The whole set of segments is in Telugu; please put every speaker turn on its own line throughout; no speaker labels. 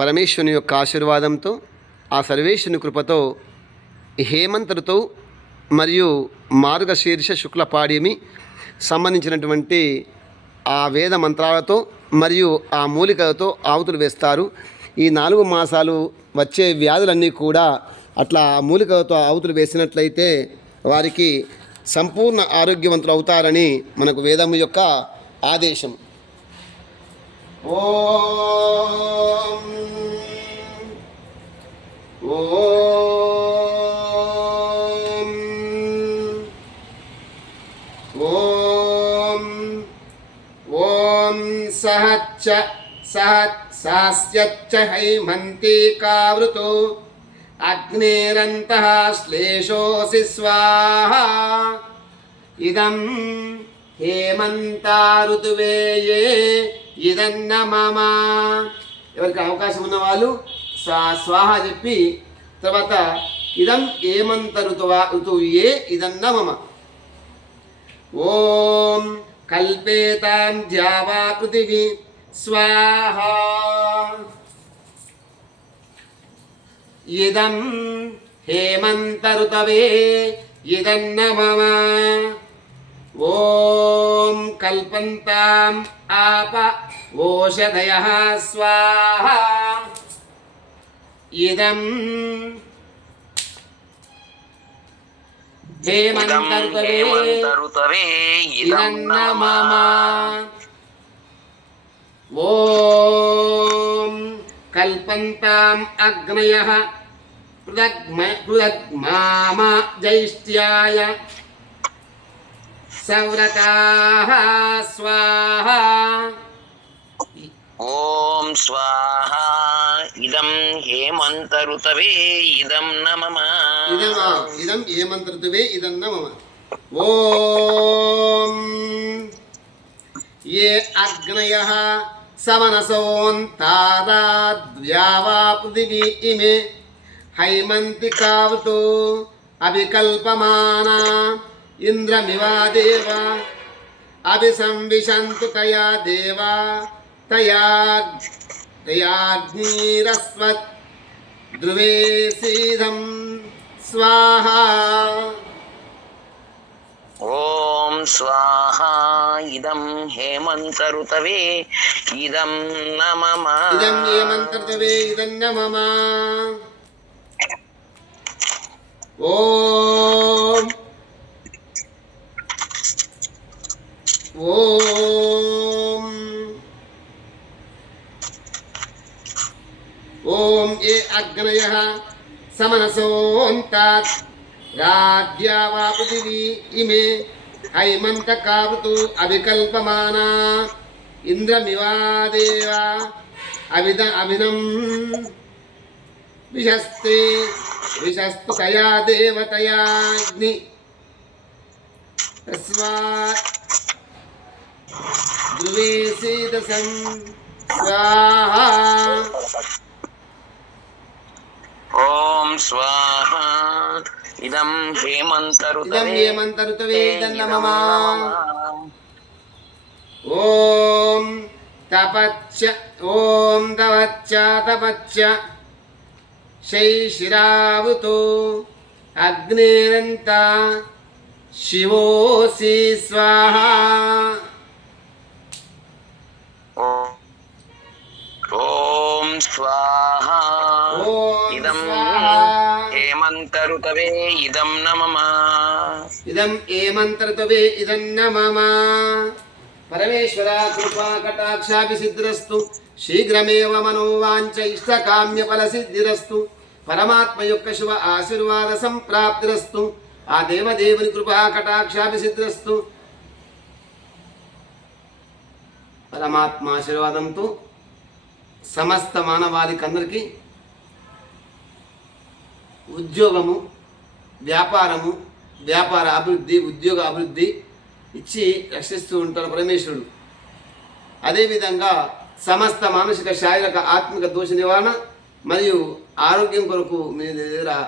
పరమేశ్వరుని యొక్క ఆశీర్వాదంతో ఆ సర్వేశ్వరుని కృపతో హేమంతరుతో మరియు మార్గశీర్ష శుక్లపాడ్యమి సంబంధించినటువంటి ఆ వేద మంత్రాలతో మరియు ఆ మూలికలతో ఆవుతులు వేస్తారు. ఈ నాలుగు మాసాలు వచ్చే వ్యాధులన్నీ కూడా అట్లా ఆ మూలికలతో ఆవుతులు వేసినట్లయితే వారికి సంపూర్ణ ఆరోగ్యవంతులు అవుతారని మనకు వేదము యొక్క ఆదేశం. ఓం ఓం సహచ్చ సహత్ సాస్యచ్చ హైమంతికావృతో అగ్నేరంత శ్లేషోసి స్వాహ. ఇదం హేమంతా ఋతువేయే ఇదన్న మమ ఎవరికి అవకాశం ఉన్న వాళ్ళు స్వా స్వాహ చెప్పి తర్వాత ఇదం ఏమంత ఋతువా ఋతువు ఏ ఇదన్న మమ ఓం కల్పేతాం ధ్యావాకృతి. పృథివీ స్వాహ. ఇదం హేమంతరుతవే ఇదన్న మమ ఓం కల్పంతాం ఆప ఓషధయ. స్వాహ. ఇదం హేమంతరుతవే
ఇదం
ఇదన్న
నమ.
మమ. ఓం కల్పంతాం అగ్నయ పృథగ్మ పృథగ్మామ జైష్ట్యాయ. సౌరకాః స్వాహ.
ఓం స్వాహ ఇదం హేమంత ఋతవే ఇదం నమమ.
ఇదం ఇదం హేమంత ఏమంతృతువే ఇదం నమమ. ఓం. ఏ అగ్నయ సమనసోంతారాద్వ్యావా పృథివీ ఇమే. హైమంతికావతో అవికల్పమానా ఇంద్రమివా దేవ అభిసంవిశంతు తయా దేవా. తయా తయాగ్నిరస్వత్ ధ్రువే సీదం స్వాహా
ఓం స్వాహ ఇదం హేమంతరుతవే ఇదం నమమ
ఇదం ఏ మంత్రతవే ఇదన్న మమ ఓం ఓం ఓం ఏ అగ్నయ సమనసోంతాత్ రాజ్యా వా పృథివీ ఇమే హైమంతకావృతు అవికల్పమానా ఇంద్రమివాదేవ అవిద అభినం విశస్తే విశస్తు తయా దేవతయాగ్ని తస్మాత్ ధ్రువే సీదసం స్వాహా
ఓం స్వాహ. ఇదం హేమంతరుతవే. నమః.
ఓం తపచ్చ ఓం తవచ్చ తపచ్చ. శైశిరావుతో అగ్నేరంత శివోసి స్వాహ.
ఇదం నమమ.
ఇదం మంత్రతవే ఇదం మమ పరమేశ్వర కృపా కటాక్షాభి సిద్ధిరస్తు శీఘ్రమేవ మనోవాంఛ ఇష్టకామ్య ఫల సిద్ధిరస్తు పరమాత్మ యొక్క శివ ఆశీర్వాద సంప్రాప్తిరస్తు. ఆ దేవదేవుని కృపా కటాక్షాభి సిద్ధిరస్తు పరమాత్మ ఆశీర్వాదంతో సమస్త మానవాళికందరికీ ఉద్యోగము వ్యాపారము వ్యాపార అభివృద్ధి ఉద్యోగ అభివృద్ధి ఇచ్చి రక్షిస్తూ ఉంటాడు పరమేశ్వరుడు. అదేవిధంగా సమస్త మానసిక శారీరక ఆత్మిక దోష నివారణ మరియు ఆరోగ్యం కొరకు మీ దగ్గర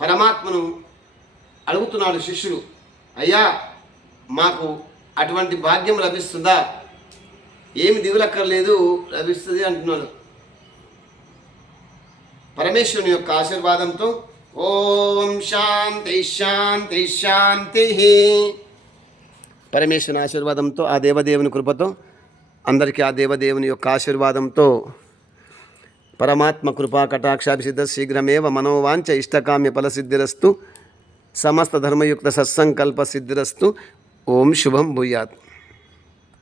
పరమాత్మను అడుగుతున్నాడు శిష్యుడు. అయ్యా మాకు అటువంటి భాగ్యం లభిస్తుందా? ఏమి దిగులక్కర్లేదు లభిస్తుంది అంటున్నాడు. పరమేశ్వరుని యొక్క ఆశీర్వాదంతో ఓం శాంతి శాంతి శాంతి. పరమేశ్వరుని ఆశీర్వాదంతో ఆ దేవదేవుని కృపతో అందరికీ ఆ దేవదేవుని యొక్క ఆశీర్వాదంతో పరమాత్మ కృపా కటాక్షాభిసిద్ధ శీఘ్రమేవ మనోవాంఛ ఇష్టకామ్య ఫలసిద్ధిరస్తు సమస్త ధర్మయుక్త సత్సంకల్ప సిద్ధిరస్తు. ఓం శుభం భూయాత్.